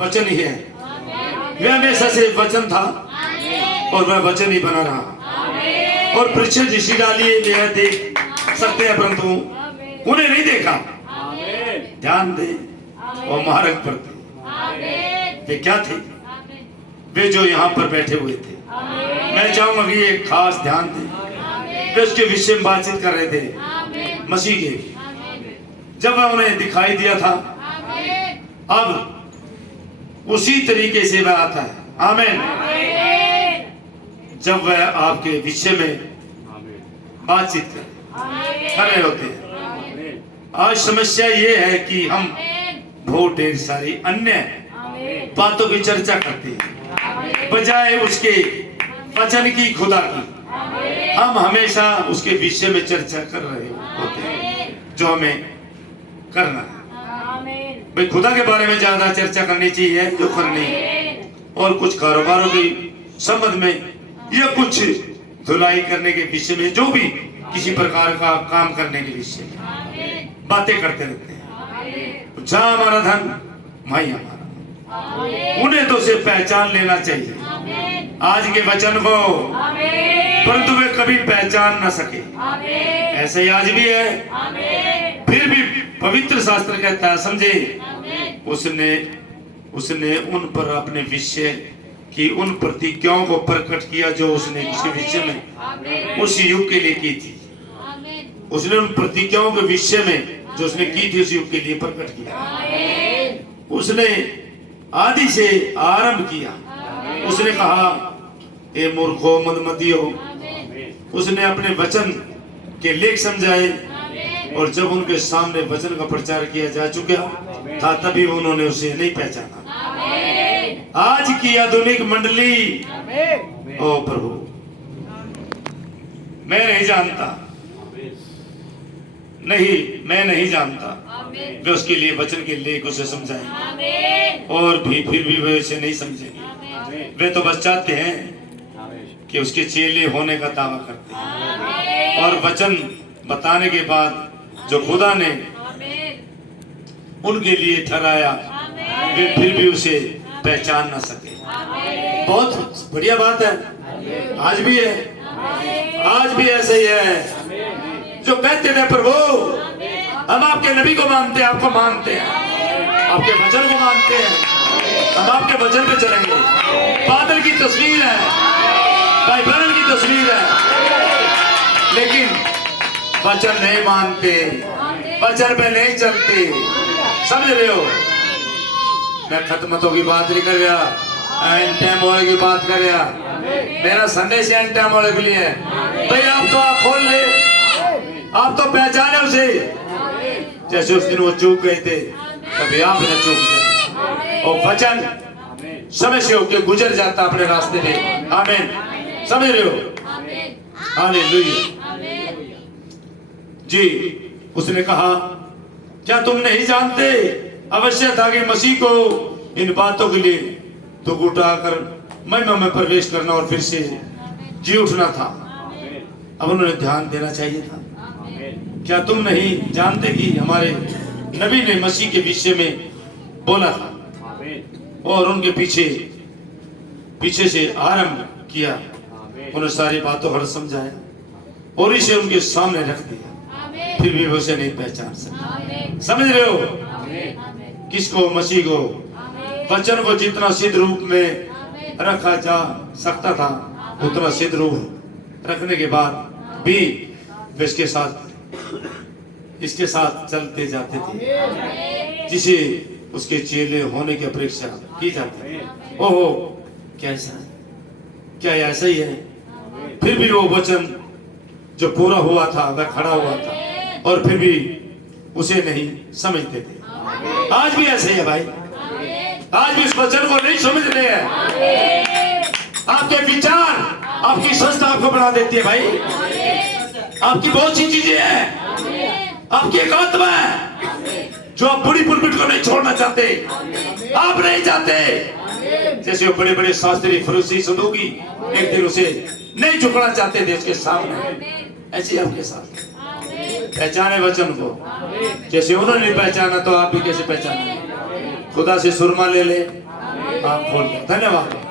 वचन ही है। वह हमेशा से वचन था और वह वचन ही बना रहा। और परीक्षण ऋषि डालिए यह देख सकते हैं परंतु उन्हें नहीं देखा। ध्यान दे और मार्ग पर थे। वे क्या थे? वे जो यहाँ पर बैठे हुए थे। मैं चाहूंगा कि एक खास ध्यान दे। वे उसके विषय में बातचीत कर रहे थे, मसीह के। जब वह उन्हें दिखाई दिया था, अब उसी तरीके से वह आता है। आमीन। जब वह आपके विषय में बातचीत कर रहे होते हैं। आज समस्या ये है कि हम बहुत ढेर सारी अन्य बातों की चर्चा करते हैं बजाय उसके वचन की, खुदा की। हम हमेशा उसके विषय में चर्चा कर रहे होते हैं जो हमें करना है। भाई खुदा के बारे में ज्यादा चर्चा करनी चाहिए जो करनी है, और कुछ कारोबारों के संबंध में या कुछ धुलाई करने के विषय में, जो भी किसी प्रकार का काम करने के विषय में बातें करते रहते हैं। जहाँ हमारा धन वहीं हमारा। उन्हें तो उसे पहचान लेना चाहिए आज के वचन को, परंतु वे कभी पहचान न सके। ऐसे ही आज भी है। फिर भी पवित्र शास्त्र कहता है, समझे, उसने उन पर अपने विषय की उन प्रतिज्ञाओं को प्रकट किया जो उसने उसके विषय में उस युग के लिए की थी। उसने उन प्रतिज्ञाओं के विषय में जो उसने की थी उस युग के लिए प्रकट किया। उसने आदि से आरंभ किया। उसने कहा, ए मूर्खों, मदमदियो। उसने अपने वचन के लेख समझाए, और जब उनके सामने वचन का प्रचार किया जा चुका था तभी उन्होंने उसे नहीं पहचाना। आज की आधुनिक मंडली, ओ प्रभु, मैं नहीं जानता, मैं नहीं जानता। वे उसके लिए वचन के लेख उसे समझाएंगे और भी फिर भी वे उसे नहीं समझेंगे। वे तो बस चाहते हैं कि उसके चेले होने का दावा करते हैं, और वचन बताने के बाद जो खुदा ने उनके लिए ठहराया वे फिर भी उसे पहचान ना सके। बहुत बढ़िया बात है। आज भी है, आज भी ऐसे ही है जो कहते थे, प्रभु हम आपके नबी को मानते हैं, आपको मानते हैं, आपके वचन को मानते हैं, हम आपके वचन पे चलेंगे। बादल की तस्वीर है, भाई बहन की तस्वीर है, लेकिन वचन नहीं मानते, वचन पे नहीं चलते। समझ रहे हो? मैं खत्मतों की बात नहीं कर रहा, एंड टाइम वाले की बात कर रहा। मेरा संदेश एंड टाइम वाले के लिए है। भाई आप तो आँख खोल ले, आप तो पहचाने उसे। जैसे उस दिन वो चूक गए थे, कभी आप न चूक जाए, और वचन समय से होकर गुजर जाता अपने रास्ते में। आमीन। समझ रहे हो? हालेलुया जी। उसने कहा, क्या तुम नहीं जानते अवश्य था कि मसीह को इन बातों के लिए दुख उठाकर महिमा में प्रवेश करना और फिर से जी उठना था। अब उन्होंने ध्यान देना चाहिए था। क्या तुम नहीं जानते कि हमारे नबी ने मसीह के विषय में बोला था और उनके पीछे से आरंभ किया। उन्हें सारी बातों को समझाया और इसे उनके सामने रख दिया, फिर भी वो उसे नहीं पहचान सके। समझ रहे हो? किसको? मसीह को। वचन को जितना सिद्ध रूप में रखा जा सकता था उतना सिद्ध रूप रखने के बाद भी वे इसके साथ चलते जाते थे, जिसे उसके चेले होने की अपेक्षा की जाती है। ओहो, क्या ऐसा है? क्या ऐसा ही है? फिर भी वो वचन जो पूरा हुआ था वह खड़ा हुआ था, और फिर भी उसे नहीं समझते थे। आज भी ऐसे ही है भाई। आज भी इस वचन को नहीं समझ रहे हैं। आपके विचार, आपकी संस्था आपको बना देती है भाई। आपकी बहुत सी चीजें हैं, आपकी एक आत्मा है जो आप बुरी पुलपिट को नहीं छोड़ना चाहते, आप नहीं चाहते। जैसे वो बड़े बड़े शास्त्री, फरीसी, सदूकी एक दिन उसे नहीं झुकना चाहते थे उसके सामने, ऐसे आपके साथ पहचाने वचन को। जैसे उन्होंने पहचाना तो आप भी कैसे पहचाने? खुदा से सुरमा ले ले, आँख खोल ले। धन्यवाद।